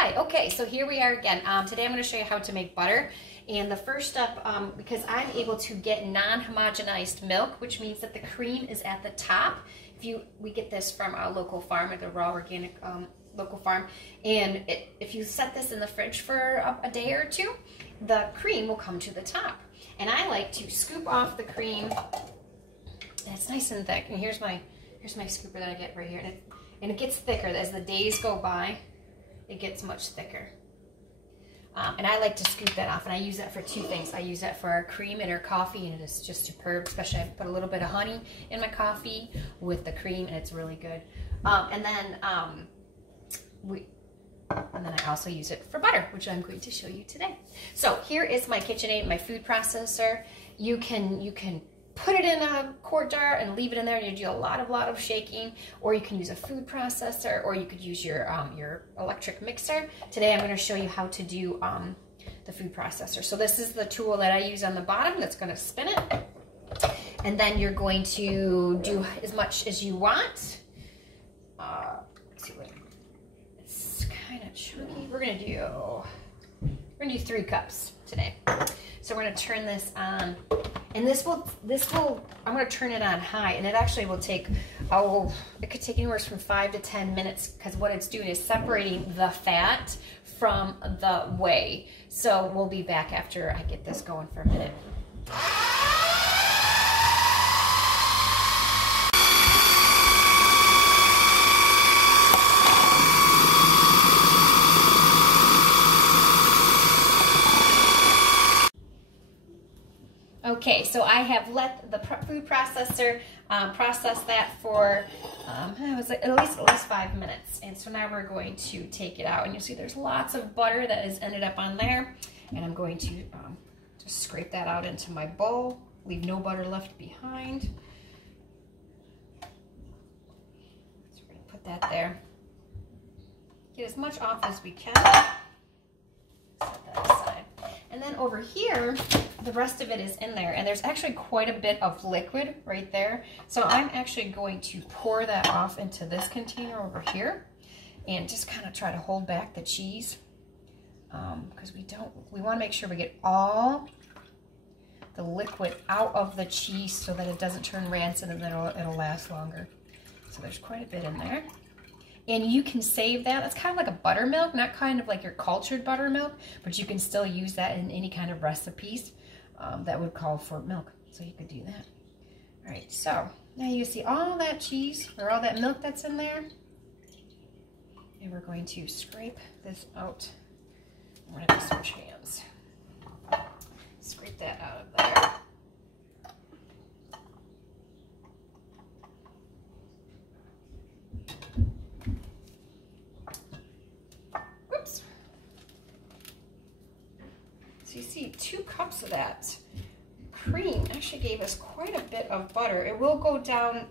Hi, okay, so here we are again. Today I'm going to show you how to make butter. And the first step, because I'm able to get non-homogenized milk, which means that the cream is at the top. We get this from our local farm, at the raw organic local farm. And if you set this in the fridge for a day or two, the cream will come to the top. And I like to scoop off the cream. It's nice and thick. And here's my scooper that I get right here. And it gets thicker as the days go by. It gets much thicker. And I like to scoop that off, and I use that for two things. I use that for our cream in our coffee, and it is just superb. Especially I put a little bit of honey in my coffee with the cream, and it's really good. And then I also use it for butter, which I'm going to show you today. So here is my KitchenAid, my food processor. You can put it in a quart jar and leave it in there, and you do a lot of shaking, or you can use a food processor, or you could use your electric mixer. Today I'm going to show you how to do the food processor. So this is the tool that I use on the bottom that's going to spin it, and then you're going to do as much as you want. Let's see what it's kind of chunky. We're going to do 3 cups today. So we're going to turn this on, and this will, I'm going to turn it on high, and it actually will take, it could take anywhere from 5 to 10 minutes, because what it's doing is separating the fat from the whey. So we'll be back after I get this going for a minute. Okay, so I have let the food processor process that for at least 5 minutes, and so now we're going to take it out, and you'll see there's lots of butter that has ended up on there, and I'm going to just scrape that out into my bowl, leave no butter left behind. So we're going to put that there. Get as much off as we can. Set that aside. And then over here, the rest of it is in there, and there's actually quite a bit of liquid right there. So I'm actually going to pour that off into this container over here, and just kind of try to hold back the cheese, because we want to make sure we get all the liquid out of the cheese so that it doesn't turn rancid, and then it'll last longer. So there's quite a bit in there. And you can save that. That's kind of like a buttermilk, not kind of like your cultured buttermilk, but you can still use that in any kind of recipes that would call for milk. So you could do that. All right, so now you see all that cheese, or all that milk that's in there. And we're going to scrape this out. We're going to switch hands. Scrape that out of there. So you see 2 cups of that cream actually gave us quite a bit of butter. It will go down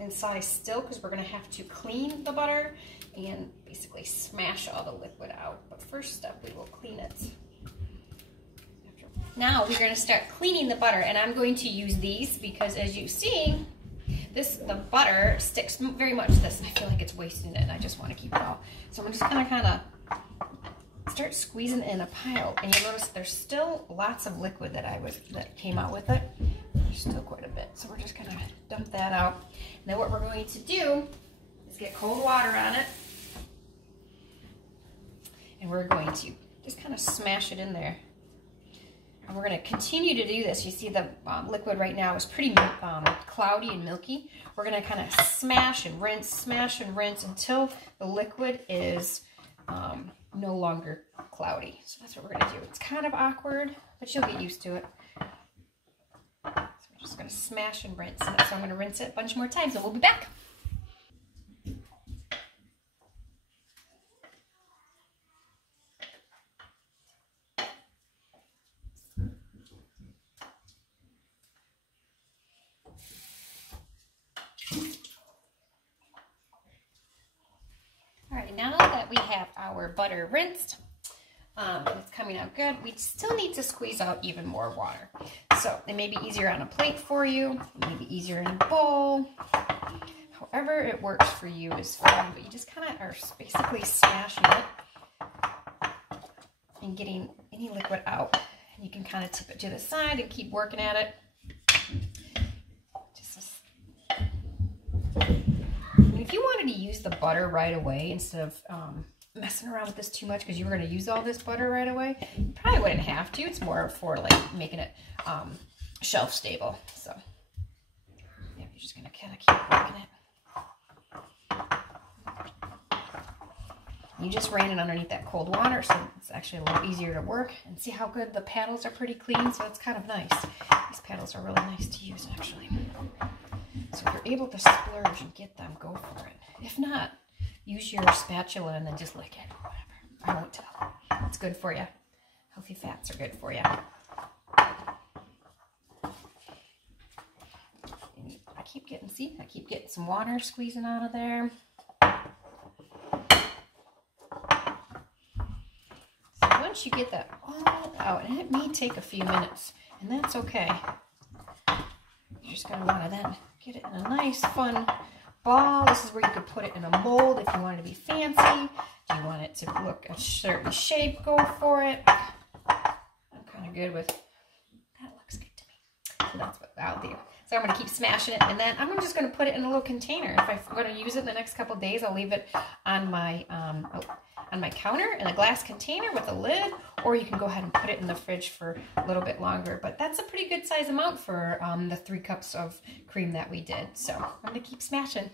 in size still, because we're going to have to clean the butter and basically smash all the liquid out. But first step, we will clean it. Now we're going to start cleaning the butter, and I'm going to use these because, as you see, the butter sticks very much to this, and I feel like it's wasting it, and I just want to keep it all. So I'm just going to kind of start squeezing in a pile, and you'll notice there's still lots of liquid that came out with it. There's still quite a bit, so we're just gonna dump that out. And then what we're going to do is get cold water on it, and we're going to just kind of smash it in there. And we're going to continue to do this. You see the liquid right now is pretty cloudy and milky. We're going to kind of smash and rinse until the liquid is no longer cloudy. So that's what we're going to do. It's kind of awkward, but you'll get used to it. So we're just going to smash and rinse. So I'm going to rinse it a bunch more times, and we'll be back. Alright, now that we have our butter rinsed, it's coming out good, we still need to squeeze out even more water. So it may be easier on a plate for you, it may be easier in a bowl. However it works for you is fine, but you just kind of are basically smashing it and getting any liquid out. And you can kind of tip it to the side and keep working at it. And if you wanted to use the butter right away instead of messing around with this too much because you were going to use all this butter right away, you probably wouldn't have to. It's more for like making it shelf stable. So yeah, you're just going to kind of keep working it. You just ran it underneath that cold water, so it's actually a little easier to work. And see how good the paddles are pretty clean, so it's kind of nice. These paddles are really nice to use, actually. So if you're able to splurge and get them, go for it. If not, use your spatula and then just lick it. Whatever. I won't tell. It's good for you. Healthy fats are good for you. And I keep getting some water squeezing out of there. Once you get that all out, and it may take a few minutes, and that's okay. You're just going to want to then get it in a nice, fun ball. This is where you could put it in a mold if you want it to be fancy. Do you want it to look a certain shape? Go for it. I'm kind of good with, that looks good to me. So that's what I'll do. So I'm going to keep smashing it, and then I'm just going to put it in a little container. If I'm going to use it in the next couple of days, I'll leave it on my counter in a glass container with a lid, or you can go ahead and put it in the fridge for a little bit longer. But that's a pretty good size amount for the 3 cups of cream that we did. So I'm going to keep smashing.